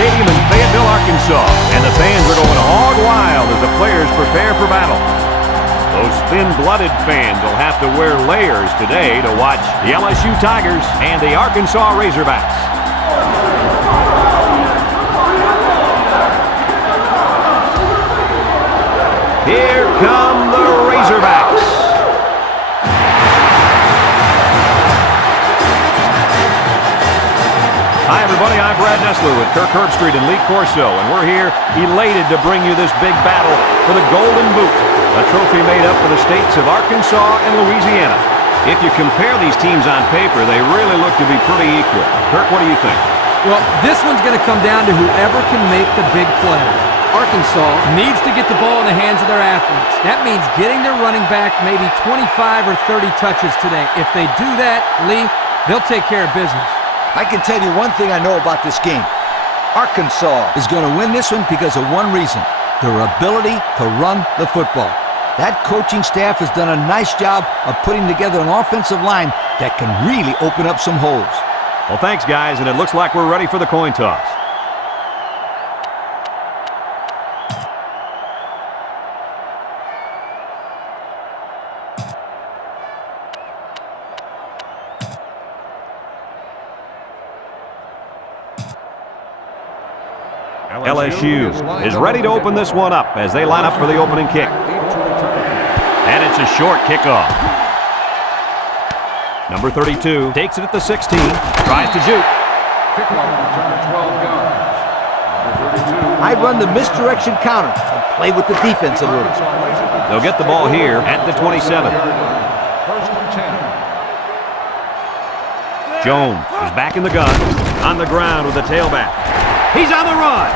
Stadium in Fayetteville, Arkansas, and the fans are going hog wild as the players prepare for battle. Those thin-blooded fans will have to wear layers today to watch the LSU Tigers and the Arkansas Razorbacks. Here come the Razorbacks. Hi, everybody. I'm Brad Nessler with Kirk Herbstreit and Lee Corso, and we're here elated to bring you this big battle for the Golden Boot, a trophy made up for the states of Arkansas and Louisiana. If you compare these teams on paper, they really look to be pretty equal. Kirk, what do you think? Well, this one's going to come down to whoever can make the big play. Arkansas needs to get the ball in the hands of their athletes. That means getting their running back maybe 25 or 30 touches today. If they do that, Lee, they'll take care of business. I can tell you one thing I know about this game. Arkansas is going to win this one because of one reason: their ability to run the football. That coaching staff has done a nice job of putting together an offensive line that can really open up some holes. Well, thanks, guys, and it looks like we're ready for the coin toss. LSU is ready to open this one up as they line up for the opening kick. And it's a short kickoff. Number 32 takes it at the 16, tries to juke. Kickoff return 12 yards. I run the misdirection counter and play with the defense a little. They'll get the ball here at the 27. First and 10. Jones is back in the gun, on the ground with the tailback. He's on the run.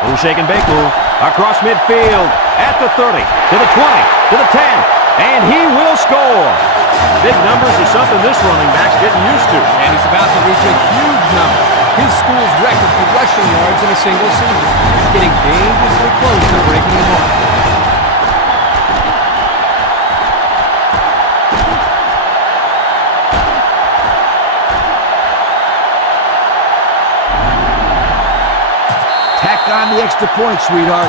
Little shake and bake move across midfield at the 30, to the 20, to the 10, and he will score. Big numbers are something this running back's getting used to. And he's about to reach a huge number. His school's record for rushing yards in a single season. He's getting dangerously close to breaking the mark. On the extra point, sweetheart.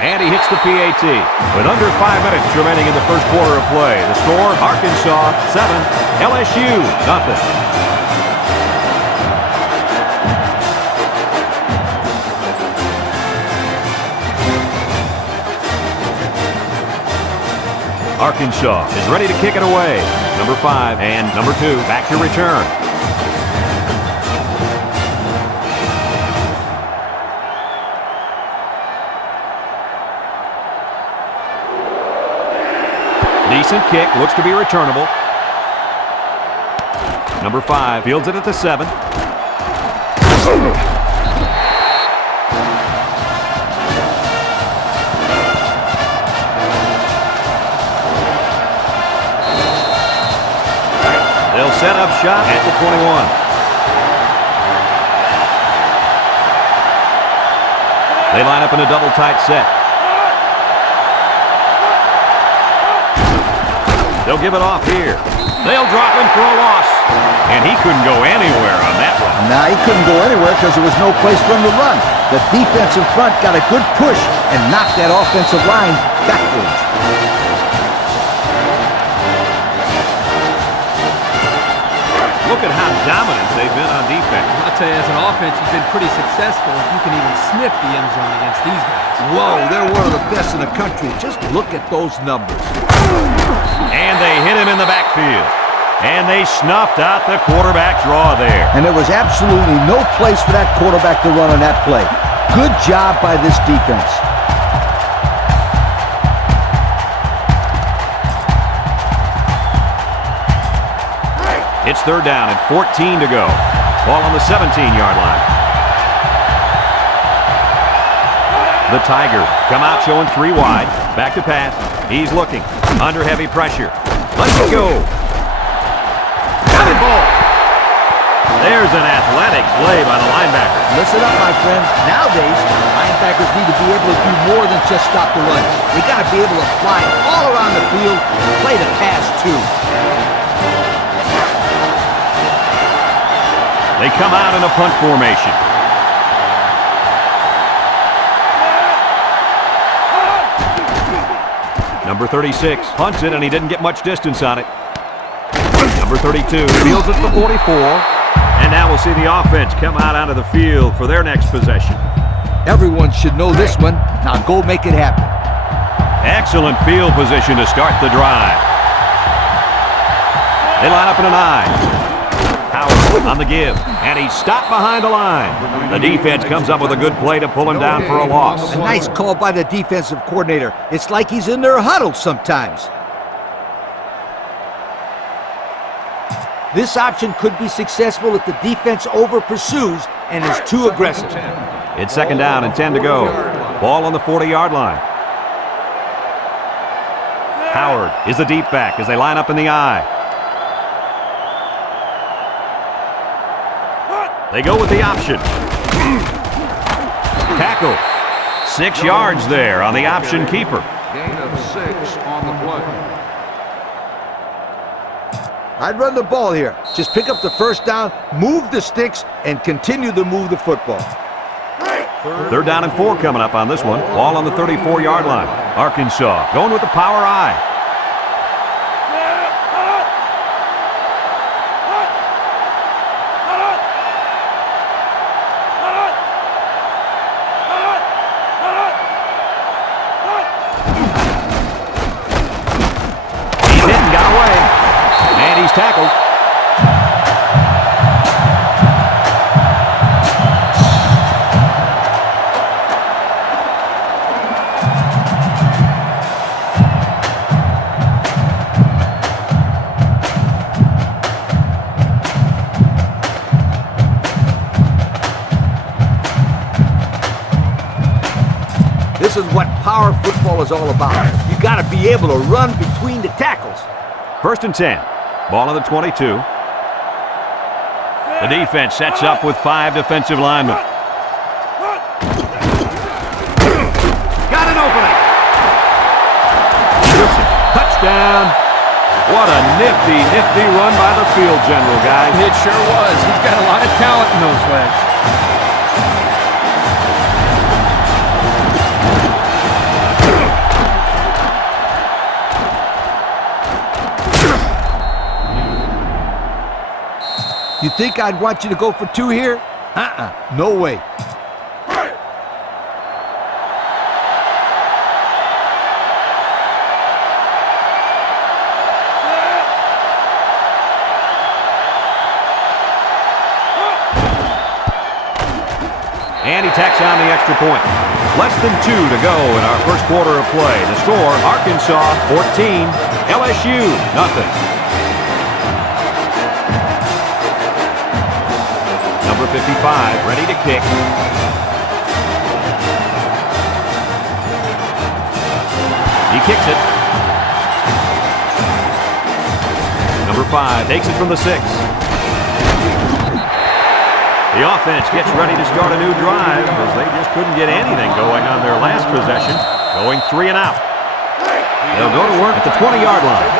And he hits the PAT. With under 5 minutes remaining in the first quarter of play, the score, Arkansas 7, LSU 0. Arkansas is ready to kick it away. Number 5 and number 2 back to return. Decent kick, looks to be returnable. Number 5 fields it at the 7. They'll set up shop at the 21. They line up in a double tight set. They'll give it off here. They'll drop him for a loss. And he couldn't go anywhere on that one. Nah, he couldn't go anywhere because there was no place for him to run. The defense in front got a good push and knocked that offensive line backwards. Look at how dominant they've been on defense. I'll tell you, as an offense, you've been pretty successful if you can even sniff the end zone against these guys. Whoa, they're one of the best in the country. Just look at those numbers. And they hit him in the backfield. And they snuffed out the quarterback draw there. And there was absolutely no place for that quarterback to run on that play. Good job by this defense. It's third down and 14 to go. Ball on the 17-yard line. The Tiger come out showing 3 wide. Back to pass. He's looking. Under heavy pressure. Let's go. Got it, ball. There's an athletic play by the linebacker. Listen up, my friend. Nowadays, linebackers need to be able to do more than just stop the run. They got to be able to fly all around the field and play the pass, too. They come out in a punt formation. Number 36 punts it, and he didn't get much distance on it. Number 32 fields it for 44. And now we'll see the offense come out onto the field for their next possession. Everyone should know this one. Now go make it happen. Excellent field position to start the drive. They line up in an I. Howard on the give, and he's stopped behind the line. The defense comes up with a good play to pull him down for a loss. A nice call by the defensive coordinator. It's like he's in their huddle sometimes. This option could be successful if the defense over-pursues and is too aggressive. It's second down and 10 to go. Ball on the 40-yard line. Howard is the deep back as they line up in the I. They go with the option. Tackle. 6 yards there on the option keeper. Gain of 6 on the play. I'd run the ball here. Just pick up the first down, move the sticks, and continue to move the football. Third down and 4 coming up on this one. Ball on the 34-yard line. Arkansas going with the power I. He's hit and got away. And he's tackled. This is what power football is all about. You got to be able to run between the tackles. First and 10. Ball on the 22. The defense sets up with 5 defensive linemen. Got an opening. Touchdown. What a nifty run by the field general, guys. It sure was. He's got a lot of talent in those legs. You think I'd want you to go for 2 here? No way. And he tacks on the extra point. Less than 2 to go in our first quarter of play. The score, Arkansas 14, LSU nothing. Number 55, ready to kick. He kicks it. Number 5 takes it from the 6. The offense gets ready to start a new drive as they just couldn't get anything going on their last possession, going 3 and out. They'll go to work at the 20-yard line.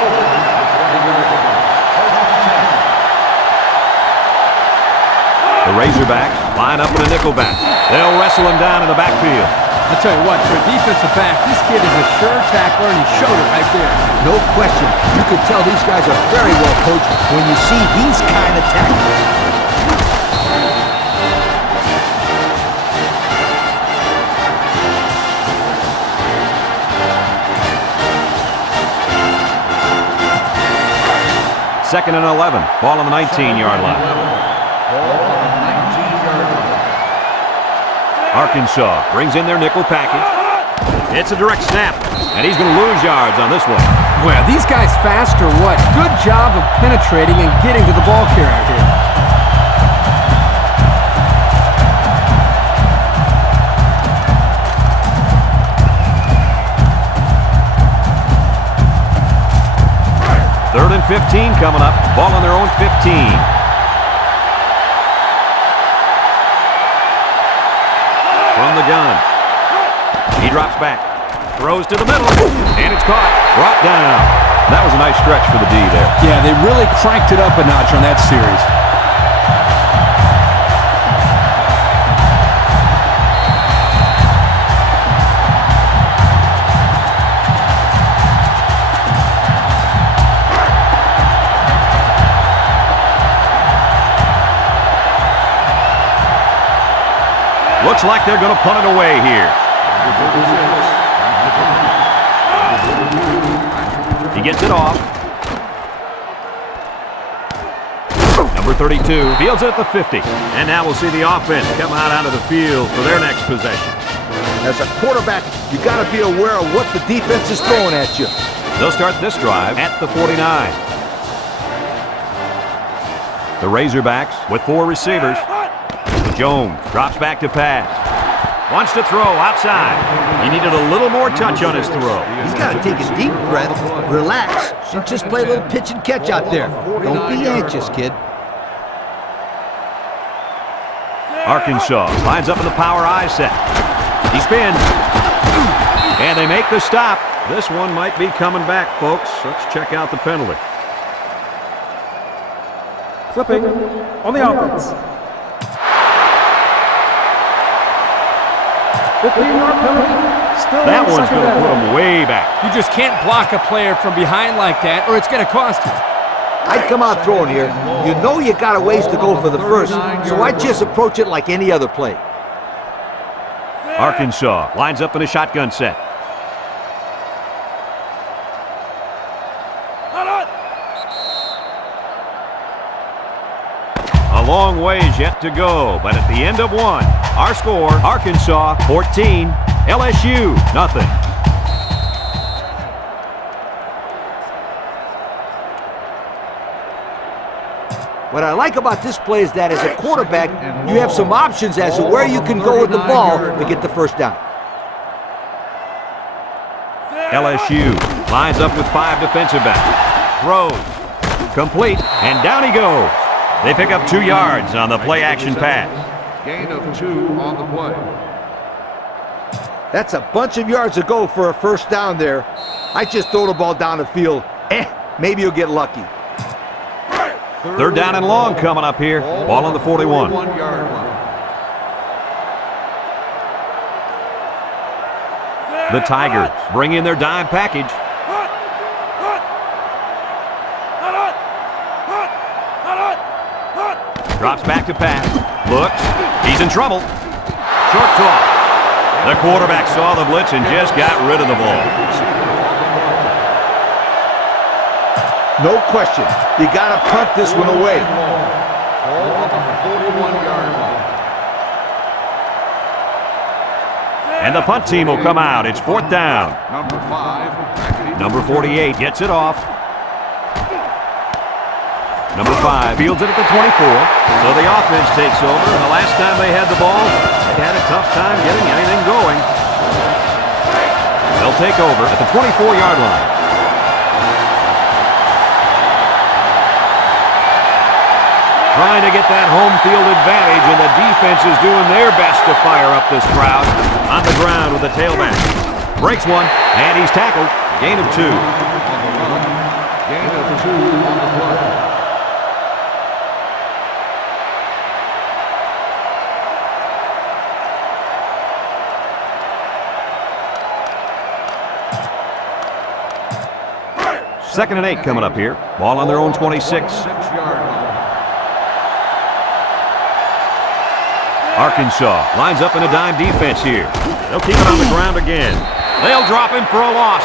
The Razorbacks line up in a nickelback. They'll wrestle him down in the backfield. I'll tell you what, for a defensive back, this kid is a sure tackler, and he showed it right there. No question. You can tell these guys are very well coached when you see these kind of tackles. Second and 11. Ball on the 19-yard line. Arkansas brings in their nickel package. It's a direct snap, and he's going to lose yards on this one. Well, these guys fast or what? Good job of penetrating and getting to the ball carrier here. Third and 15 coming up. Ball on their own 15. From the gun. He drops back. Throws to the middle. And it's caught. Brought down. That was a nice stretch for the D there. Yeah, they really cranked it up a notch on that series. Looks like they're going to punt it away here. He gets it off. Number 32 fields it at the 50. And now we'll see the offense come out onto the field for their next possession. As a quarterback, you got to be aware of what the defense is throwing at you. They'll start this drive at the 49. The Razorbacks with 4 receivers. Jones drops back to pass. Wants to throw outside. He needed a little more touch on his throw. He's got to take a deep breath, relax, and just play a little pitch and catch out there. Don't be anxious, kid. Arkansas lines up in the power I set. He spins. And they make the stop. This one might be coming back, folks. Let's check out the penalty. Clipping on the offense. 15-yard penalty. Still that one's going to put him way back. You just can't block a player from behind like that, or it's going to cost you. I'd come out throwing here. You know you got a ways to go for the first, so I just approach it like any other play. Arkansas lines up in a shotgun set. A long ways yet to go, but at the end of one, our score, Arkansas 14, LSU nothing. What I like about this play is that as a quarterback, you have some options as to where you can go with the ball to get the first down. LSU lines up with 5 defensive backs. Throws. Complete. And down he goes. They pick up 2 yards on the play-action pass. Gain of 2 on the play. That's a bunch of yards to go for a first down there. I just throw the ball down the field. Maybe you'll get lucky. Third down and long coming up here. Ball on the 41. 41-yard line. The Tigers bring in their dime package. Drops back to pass. Looks. He's in trouble. Short toss. The quarterback saw the blitz and just got rid of the ball. No question. You got to punt this one away. All at the 41-yard line. And the punt team will come out. It's 4th down. Number 5. Number 48 gets it off. Number 5 fields it at the 24. So the offense takes over. And the last time they had the ball, they had a tough time getting anything going. They'll take over at the 24-yard line. Trying to get that home field advantage, and the defense is doing their best to fire up this crowd. On the ground with the tailback. Breaks one, and he's tackled. Gain of 2. Gain of 2 on the play. 2nd and 8 coming up here. Ball on their own 26. 6-yard line. Arkansas lines up in a dime defense here. They'll keep it on the ground again. They'll drop him for a loss.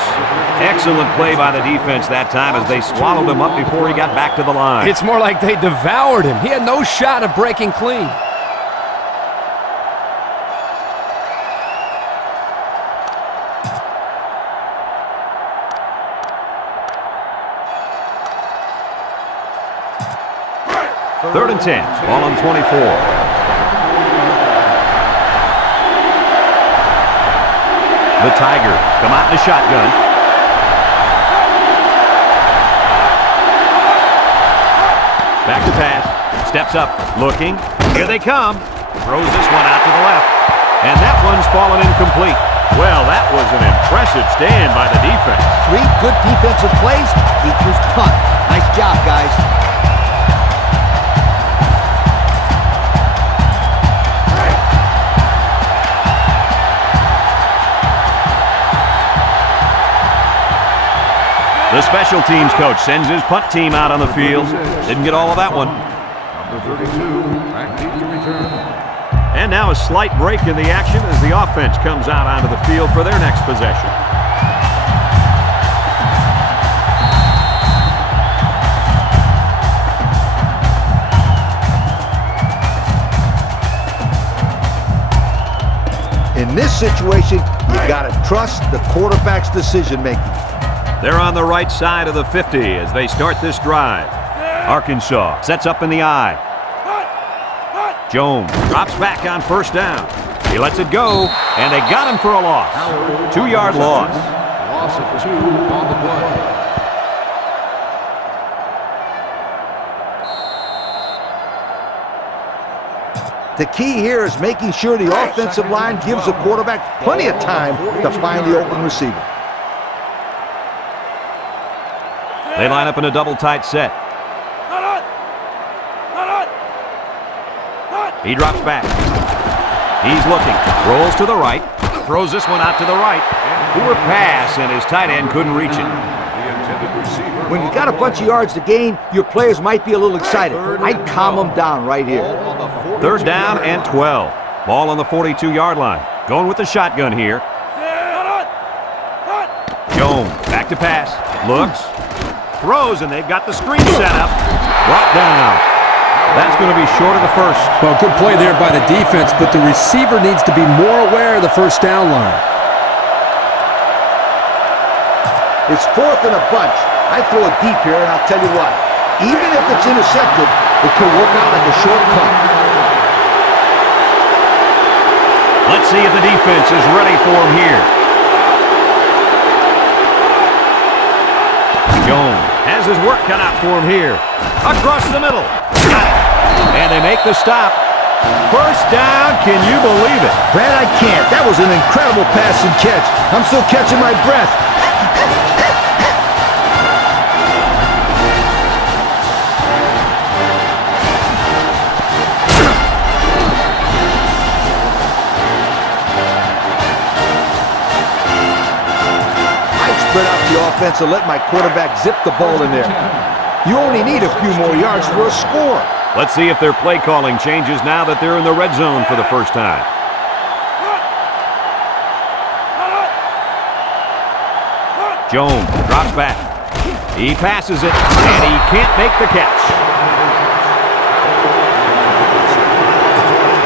Excellent play by the defense that time as they swallowed him up before he got back to the line. It's more like they devoured him. He had no shot of breaking clean. Third and 10. Ball on 24. The Tiger come out in the shotgun. Back to pass. Steps up. Looking. Here they come. Throws this one out to the left. And that one's fallen incomplete. Well, that was an impressive stand by the defense. 3 good defensive plays equals punt. Nice job, guys. The special teams coach sends his punt team out on the field. Didn't get all of that one. Number 32, back deep to return. And now a slight break in the action as the offense comes out onto the field for their next possession. In this situation, you got to trust the quarterback's decision-making. They're on the right side of the 50 as they start this drive. Arkansas sets up in the I. Jones drops back on 1st down. He lets it go, and they got him for a loss. 2-yard loss. Loss of 2 on the play. The key here is making sure the offensive line gives the quarterback plenty of time to find the open receiver. They line up in a double tight set. He drops back. He's looking. Rolls to the right. Throws this one out to the right. Poor pass, and his tight end couldn't reach it. When you got a bunch of yards to gain, your players might be a little excited. I'd calm them down right here. 3rd down and 12. Ball on the 42-yard line. Going with the shotgun here. Jones back to pass. Looks. Throws, and they've got the screen set up. Brought down. That's going to be short of the first. Well, good play there by the defense, but the receiver needs to be more aware of the 1st down line. It's 4th and a bunch. I throw it deep here, and I'll tell you what. Even if it's intercepted, it could work out like a short cut. Let's see if the defense is ready for him here. Jones has his work cut out for him here. Across the middle. Got it. And they make the stop. 1st down, can you believe it? Brad, I can't. That was an incredible pass and catch. I'm still catching my breath. Spread out the offense and let my quarterback zip the ball in there. You only need a few more yards for a score. Let's see if their play calling changes now that they're in the red zone for the first time. Jones drops back. He passes it, and he can't make the catch.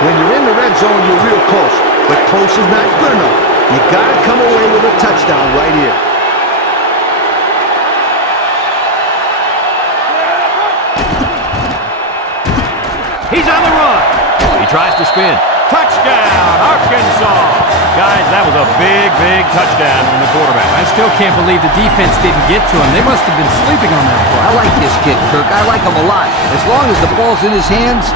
When you're in the red zone, you're real close, but close is not good enough. You got to come away with a touchdown right here. He's on the run. He tries to spin. Touchdown, Arkansas. Guys, that was a big, big touchdown from the quarterback. I still can't believe the defense didn't get to him. They must have been sleeping on that play. I like this kid, Kirk. I like him a lot. As long as the ball's in his hands,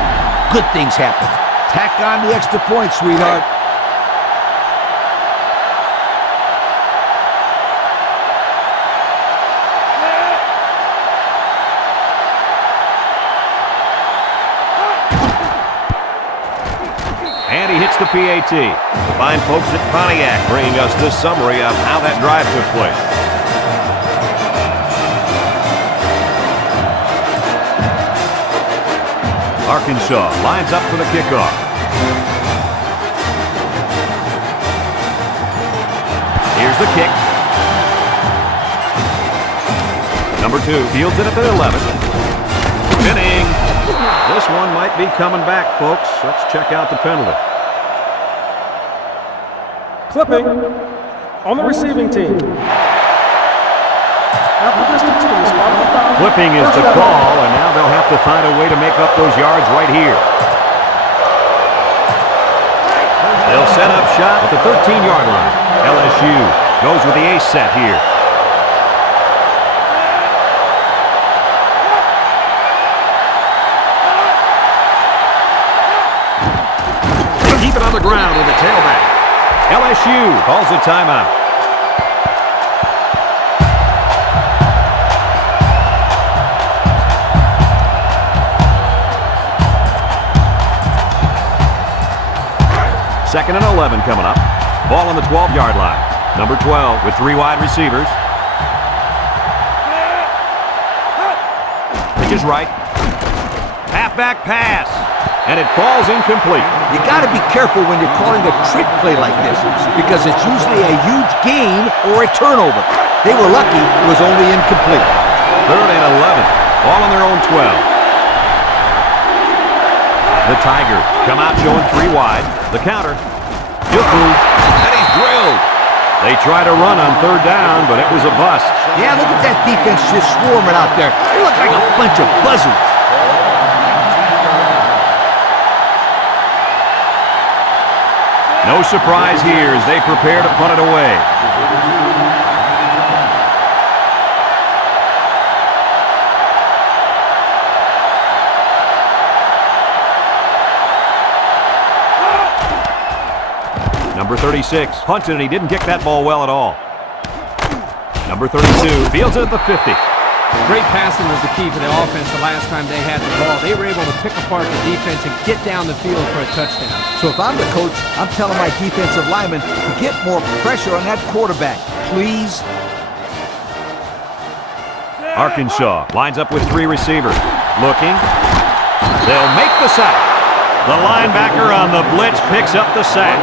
good things happen. Tack on the extra point, sweetheart. And he hits the PAT. The fine folks at Pontiac bringing us this summary of how that drive took place. Arkansas lines up for the kickoff. Here's the kick. Number 2 fields it at the 11. Spinning. This one might be coming back, folks. Let's check out the penalty. Clipping on the receiving team. Clipping is the call, and now they'll have to find a way to make up those yards right here. They'll set up shop at the 13-yard line. LSU goes with the ace set here. They keep it on the ground with the tailback. LSU calls a timeout. Second and 11 coming up. Ball on the 12-yard line. Number 12 with 3 wide receivers. Pitch is right. Halfback pass. And it falls incomplete. You got to be careful when you're calling a trick play like this because it's usually a huge gain or a turnover. They were lucky it was only incomplete. Third and 11. Ball on their own 12. The Tigers come out showing 3 wide. The counter. Yuku. And he's drilled. They try to run on third down, but it was a bust. Yeah, look at that defense just swarming out there. They look like a bunch of buzzards. No surprise here as they prepare to punt it away. Number 36 punted, and he didn't kick that ball well at all. Number 32 fields it at the 50. Great passing was the key for the offense the last time they had the ball. They were able to pick apart the defense and get down the field for a touchdown. So if I'm the coach, I'm telling my defensive linemen to get more pressure on that quarterback, please. Arkansas lines up with 3 receivers. Looking. They'll make the sack. The linebacker on the blitz picks up the sack.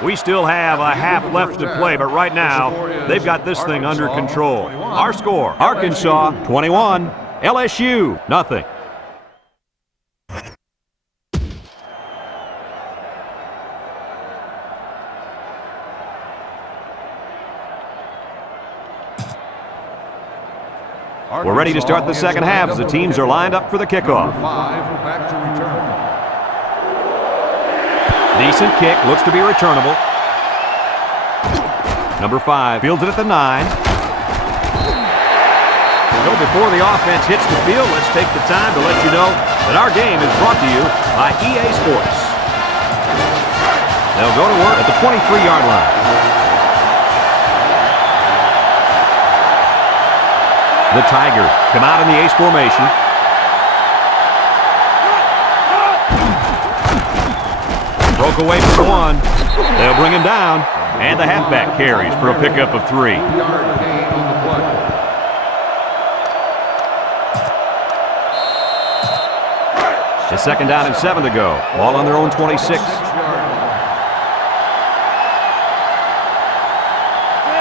We still have a half left to play, but right now, they've got this thing under control. Our score, Arkansas 21, LSU nothing. We're ready to start the second half as the teams are lined up for the kickoff. Back to return. Decent kick, looks to be returnable. Number 5 fields it at the 9. So before the offense hits the field, let's take the time to let you know that our game is brought to you by EA Sports. They'll go to work at the 23-yard line. The Tigers come out in the ace formation. Broke away from 1. They'll bring him down. And the halfback carries for a pickup of 3. Yard gain on the play. It's second down and 7 to go. Ball on their own 26.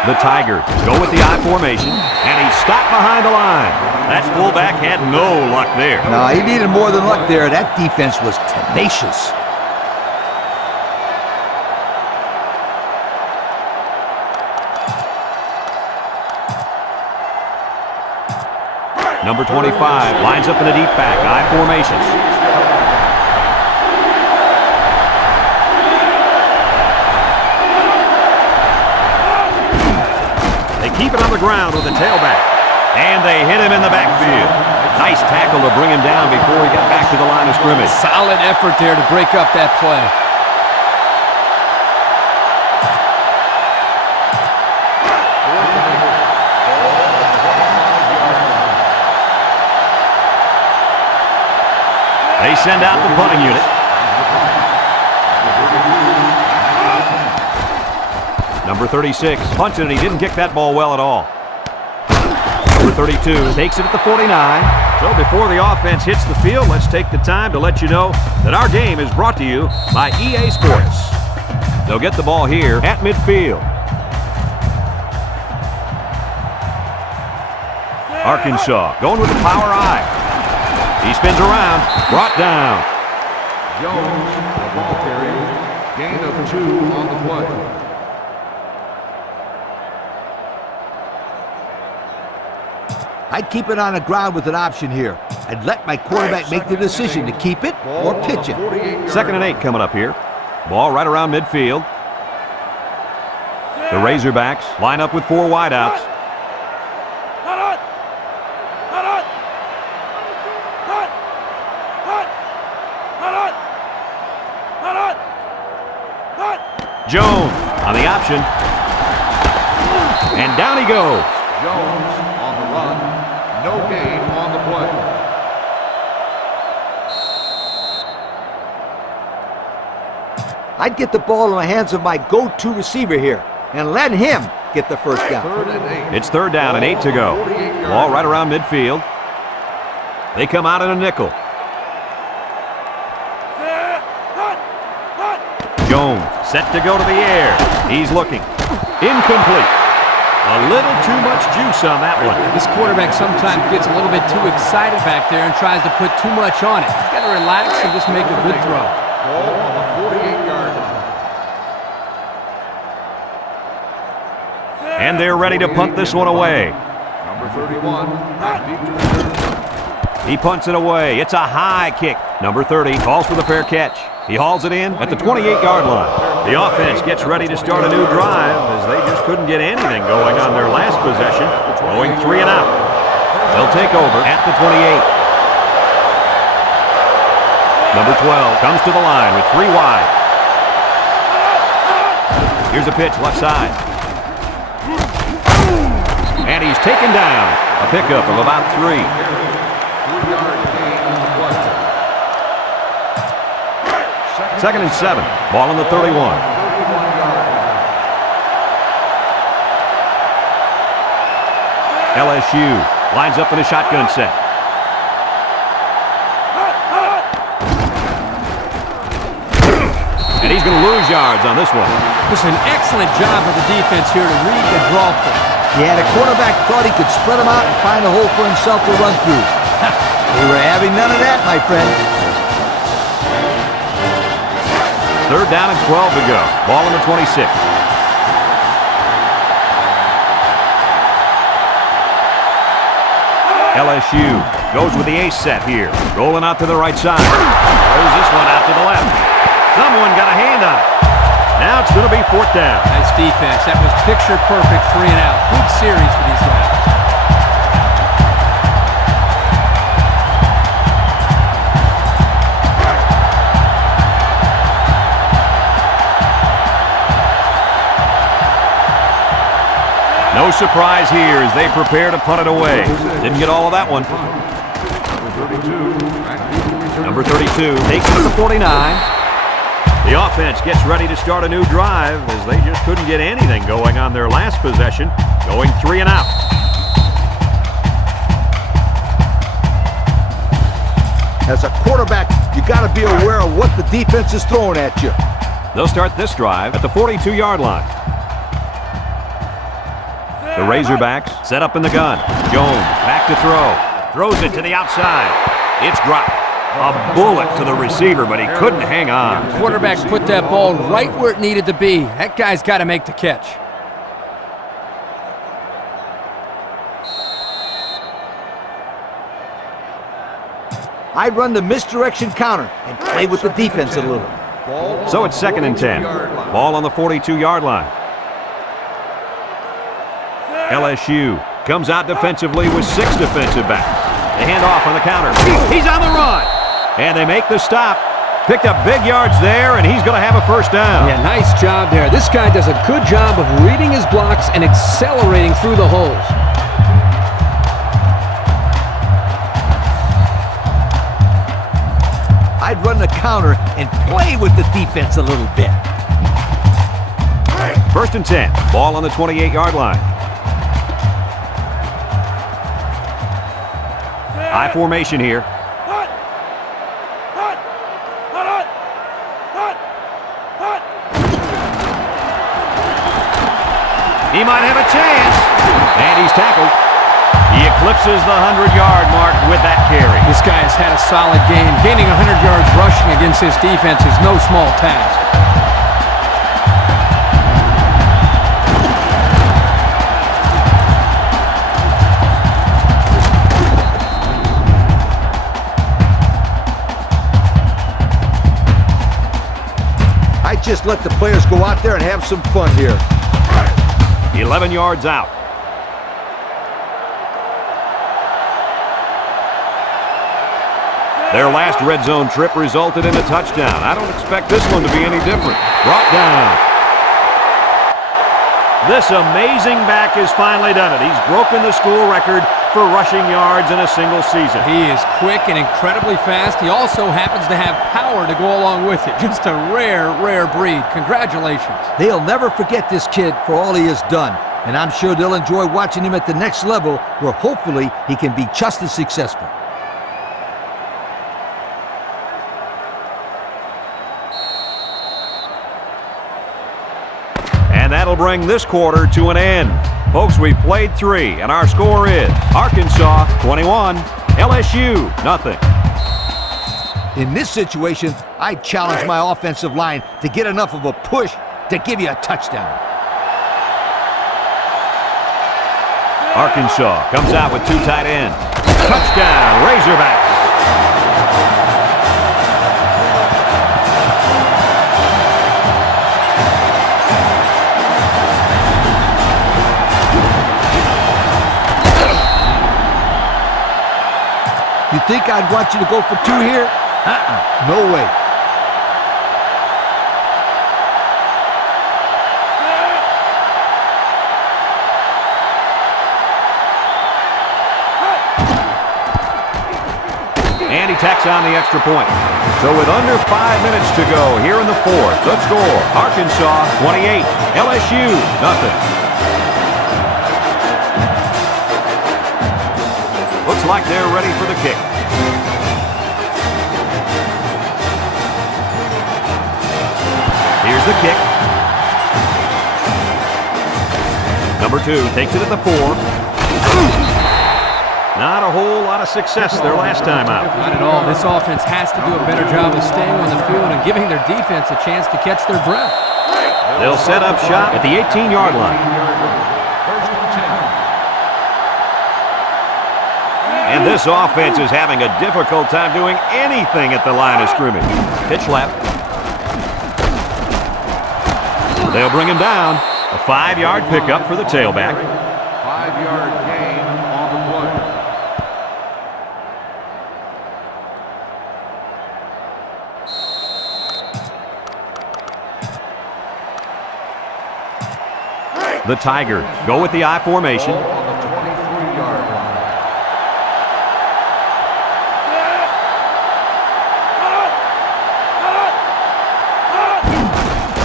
The Tigers go with the I formation, and he's stopped behind the line. That fullback had no luck there. No, he needed more than luck there. That defense was tenacious. Number 25 lines up in a deep back, I formation. They keep it on the the ground with the tailback. And they hit him in the backfield. Nice tackle to bring him down before he got back to the line of scrimmage. Solid effort there to break up that play. They send out the punting unit. Number 36 punts it, and he didn't kick that ball well at all. Number 32 takes it at the 49. So before the offense hits the field, let's take the time to let you know that our game is brought to you by EA Sports. They'll get the ball here at midfield. Arkansas going with the power I. He spins around, brought down. Jones, the ball carry. Gain of 2 on the play. I'd keep it on the ground with an option here. I'd let my quarterback make the decision to keep it or pitch it. 2nd and 8 coming up here. Ball right around midfield. The Razorbacks line up with 4 wideouts. Jones on the option. And down he goes. Jones on the run. No gain on the play. I'd get the ball in the hands of my go-to receiver here and let him get the first down. 3rd and 8. It's 3rd down and 8 to go. Ball right around midfield. They come out in a nickel. Jones set to go to the air. He's looking. Incomplete. A little too much juice on that one. This quarterback sometimes gets a little bit too excited back there and tries to put too much on it. He's got to relax and just make a good throw. Ball on the 48-yard line. And they're ready to punt this one away. Number 31. He punts it away. It's a high kick. Number 30 calls for the fair catch. He hauls it in at the 28-yard line. The offense gets ready to start a new drive as they just couldn't get anything going on their last possession, going 3 and out. They'll take over at the 28. Number 12 comes to the line with 3 wide. Here's a pitch left side. And he's taken down. A pickup of about 3. 3-yard gain on the play. 2nd and 7. Ball on the 31. 31-yard line. LSU lines up in a shotgun set. And he's going to lose yards on this one. Just an excellent job of the defense here to read the draw play. Yeah, the quarterback thought he could spread them out and find a hole for himself to run through. We were having none of that, my friend. 3rd down and 12 to go. Ball on the 26. LSU goes with the ace set here. Rolling out to the right side. Throws this one out to the left. Someone got a hand on it. Now it's going to be 4th down. Nice defense. That was picture perfect 3 and out. Good series for these guys. No surprise here as they prepare to punt it away. Didn't get all of that one. Number 32 takes it to the 49. The offense gets ready to start a new drive as they just couldn't get anything going on their last possession, going 3 and out. As a quarterback, you got to be aware of what the defense is throwing at you. They'll start this drive at the 42-yard line. The Razorbacks set up in the gun. Jones back to throw. Throws it to the outside. It's dropped. A bullet to the receiver, but he couldn't hang on. The quarterback put that ball right where it needed to be. That guy's got to make the catch. I'd run the misdirection counter and play with the defense a little. So it's 2nd and 10. Ball on the 42-yard line. LSU comes out defensively with 6 defensive backs. They hand off on the counter. He's on the run. And they make the stop. Picked up big yards there, and he's going to have a first down. Yeah, nice job there. This guy does a good job of reading his blocks and accelerating through the holes. I'd run the counter and play with the defense a little bit. First and 10. Ball on the 28-yard line. High formation here. He might have a chance. And he's tackled. He eclipses the 100-yard mark with that carry. This guy has had a solid game. Gaining 100 yards rushing against this defense is no small task. I just let the players go out there and have some fun here. 11 yards out. Their last red zone trip resulted in a touchdown. I don't expect this one to be any different. Brought down. This amazing back has finally done it. He's broken the school record for rushing yards in a single season. He is quick and incredibly fast. He also happens to have power to go along with it. Just a rare, rare breed. Congratulations. They'll never forget this kid for all he has done. And I'm sure they'll enjoy watching him at the next level where hopefully he can be just as successful. And that'll bring this quarter to an end. Folks, we played 3, and our score is Arkansas 21, LSU nothing. In this situation, I'd challenge my offensive line to get enough of a push to give you a touchdown. Arkansas comes out with 2 tight ends. Touchdown, Razorbacks. You think I'd want you to go for 2 here? No way. And he tacks on the extra point. So with under 5 minutes to go here in the 4th, the score, Arkansas 28, LSU nothing. Looks like they're ready for the kick. Here's the kick. Number 2 takes it at the 4. Not a whole lot of success their last time out. Not at all. This offense has to do a better job of staying on the field and giving their defense a chance to catch their breath. They'll set up shop at the 18-yard line. First and 10. And this offense is having a difficult time doing anything at the line of scrimmage. Pitch left. They'll bring him down. A 5-yard pickup for the tailback. 5-yard gain on the play. The Tigers go with the I formation. Ball on the 23-yard line.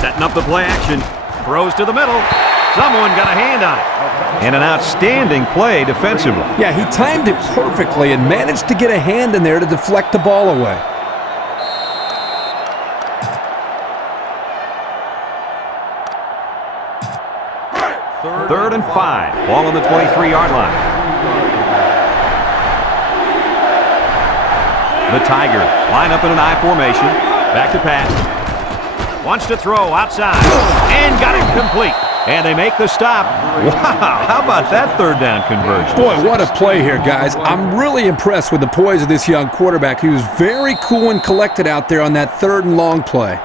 Setting up the play action. Throws to the middle. Someone got a hand on it. And an outstanding play defensively. Yeah, he timed it perfectly and managed to get a hand in there to deflect the ball away. Third and 5. Ball on the 23-yard line. The Tigers line up in an I formation. Back to pass. Wants to throw outside. And got it complete. And they make the stop. Wow, how about that third down conversion? Boy, what a play here, guys. I'm really impressed with the poise of this young quarterback. He was very cool and collected out there on that 3rd and long play.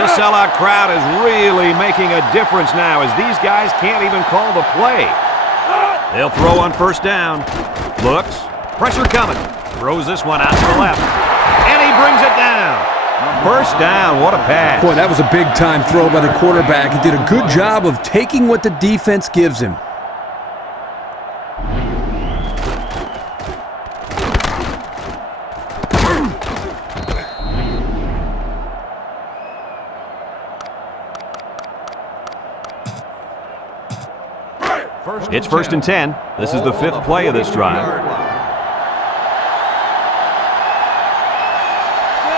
This sellout crowd is really making a difference now as these guys can't even call the play. They'll throw on first down. Looks. Pressure coming. Throws this one out to the left. And he brings it down. First down. What a pass. Boy, that was a big-time throw by the quarterback. He did a good job of taking what the defense gives him. It's first and 10. This is the 5th play of this drive.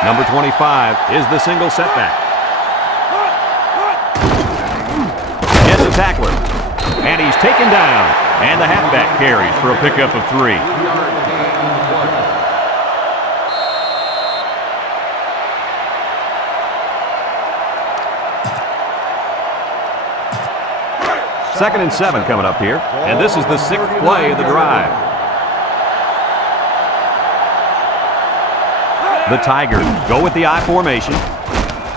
Number 25 is the single setback. Gets a tackler. And he's taken down. And the halfback carries for a pickup of 3. Second and 7 coming up here. And this is the 6th play of the drive. The Tigers go with the I formation.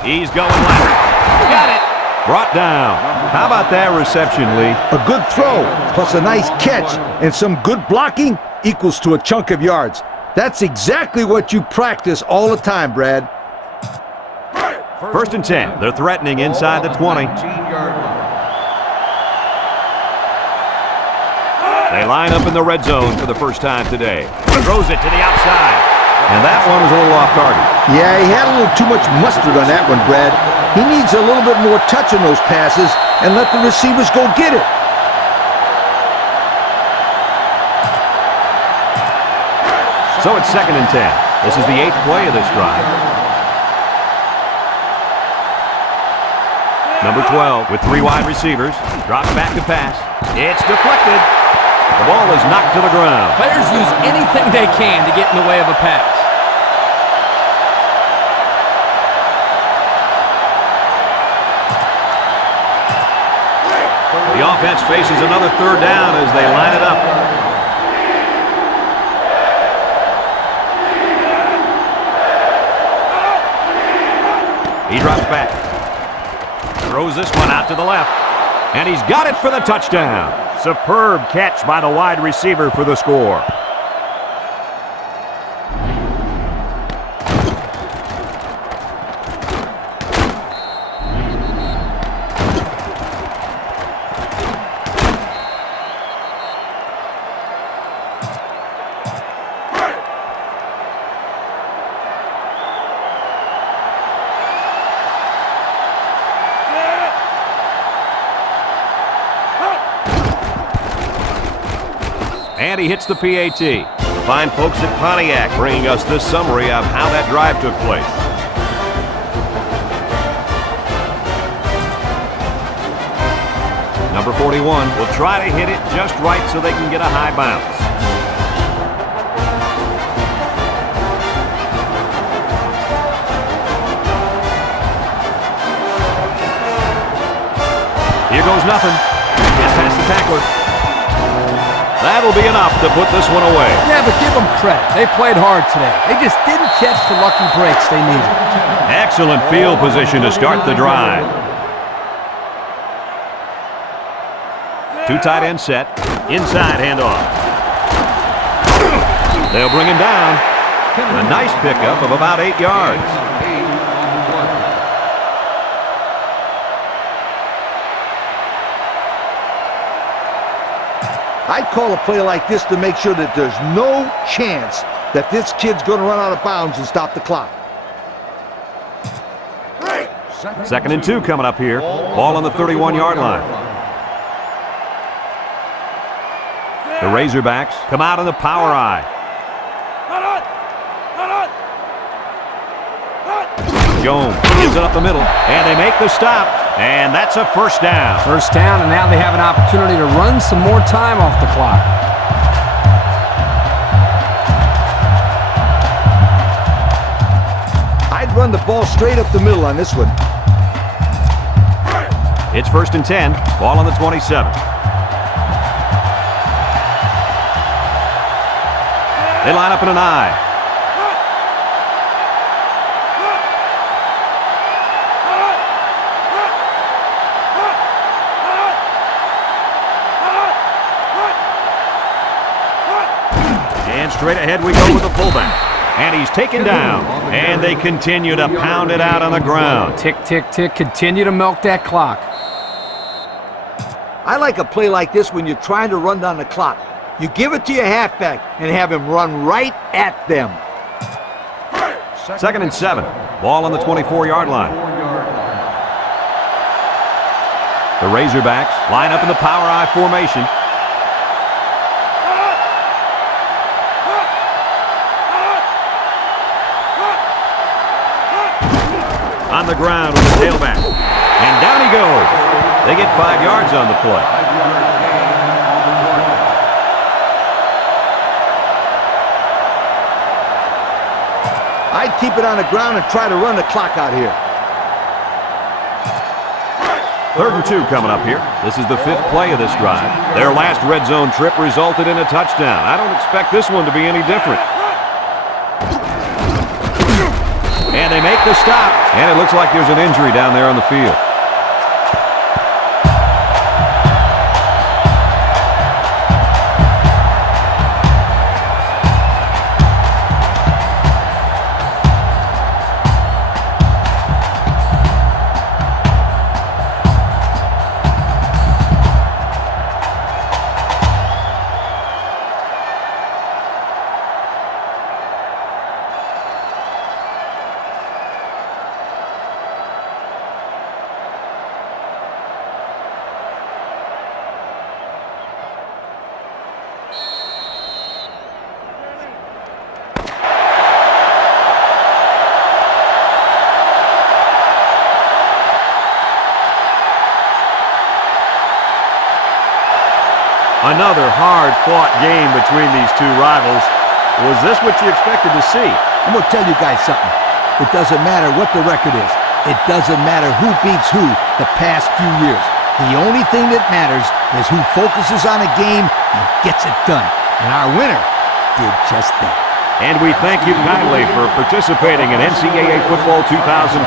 He's going left. Got it. Brought down. How about that reception, Lee? A good throw plus a nice catch and some good blocking equals to a chunk of yards. That's exactly what you practice all the time, Brad. First and 10. They're threatening inside the 20. They line up in the red zone for the first time today. Throws it to the outside. And that one was a little off target. Yeah, he had a little too much mustard on that one, Brad. He needs a little bit more touch on those passes and let the receivers go get it. So it's second and 10. This is the 8th play of this drive. Number 12 with 3 wide receivers. Drops back to pass. It's deflected. The ball is knocked to the ground. Players use anything they can to get in the way of a pass. The offense faces another third down as they line it up. He drops back. Throws this one out to the left. And he's got it for the touchdown. Superb catch by the wide receiver for the score. And he hits the PAT. The fine folks at Pontiac bringing us this summary of how that drive took place. Number 41 will try to hit it just right so they can get a high bounce. Here goes nothing. Gets past the tackler. That'll be enough to put this one away. Yeah, but give them credit. They played hard today. They just didn't catch the lucky breaks they needed. Excellent field position to start the drive. 2 tight end set. Inside handoff. They'll bring him down. A nice pickup of about 8 yards. I'd call a play like this to make sure that there's no chance that this kid's going to run out of bounds and stop the clock. Second and 2 coming up here. Ball on the 31-yard line. The Razorbacks come out in the power I. Jones gives it up the middle, and they make the stop, and that's a first down. First down, and now they have an opportunity to run some more time off the clock. I'd run the ball straight up the middle on this one. It's first and 10, ball on the 27. They line up in an I. straight ahead we go with the fullback. And he's taken down. And they continue to pound it out on the ground. Tick, tick, tick. Continue to milk that clock. I like a play like this when you're trying to run down the clock. You give it to your halfback and have him run right at them. 2nd and 7. Ball on the 24-yard line. The Razorbacks line up in the power I formation. On the ground with the tailback. And down he goes. They get 5 yards on the play. I'd keep it on the ground and try to run the clock out here. 3rd and 2 coming up here. This is the 5th play of this drive. Their last red zone trip resulted in a touchdown. I don't expect this one to be any different. And they make the stop. And it looks like there's an injury down there on the field. Another hard-fought game between these two rivals. Was this what you expected to see? I'm going to tell you guys something. It doesn't matter what the record is. It doesn't matter who beats who the past few years. The only thing that matters is who focuses on a game and gets it done. And our winner did just that. And we thank you kindly for participating in NCAA Football 2005.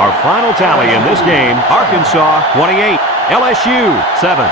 Our final tally in this game, Arkansas 28, LSU 7.